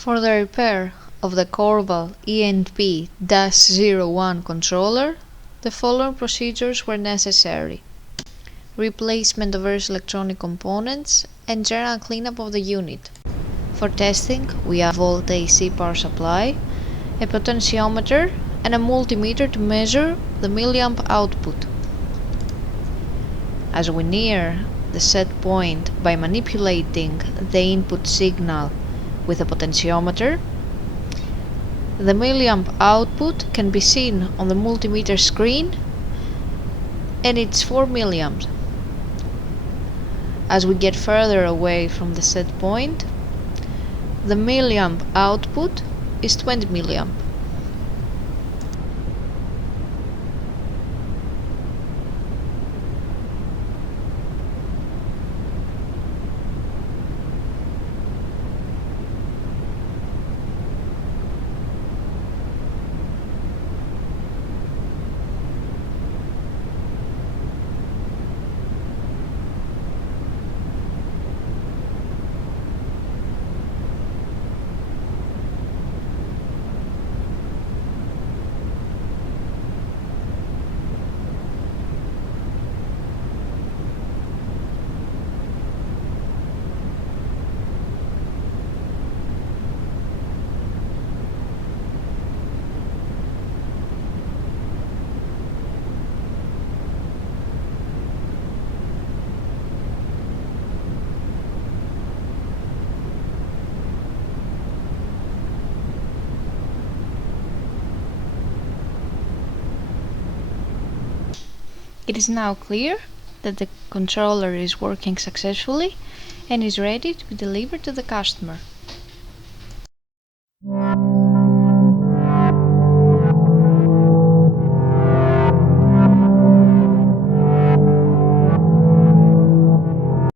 For the repair of the Korval E&P-01 controller, the following procedures were necessary: replacement of various electronic components and general cleanup of the unit. For testing, we have a volt AC power supply, a potentiometer and a multimeter to measure the milliamp output. As we near the set point by manipulating the input signal with a potentiometer, the milliamp output can be seen on the multimeter screen, and it's 4 milliamps. As we get further away from the set point, the milliamp output is 20 milliamp. It is now clear that the controller is working successfully and is ready to be delivered to the customer.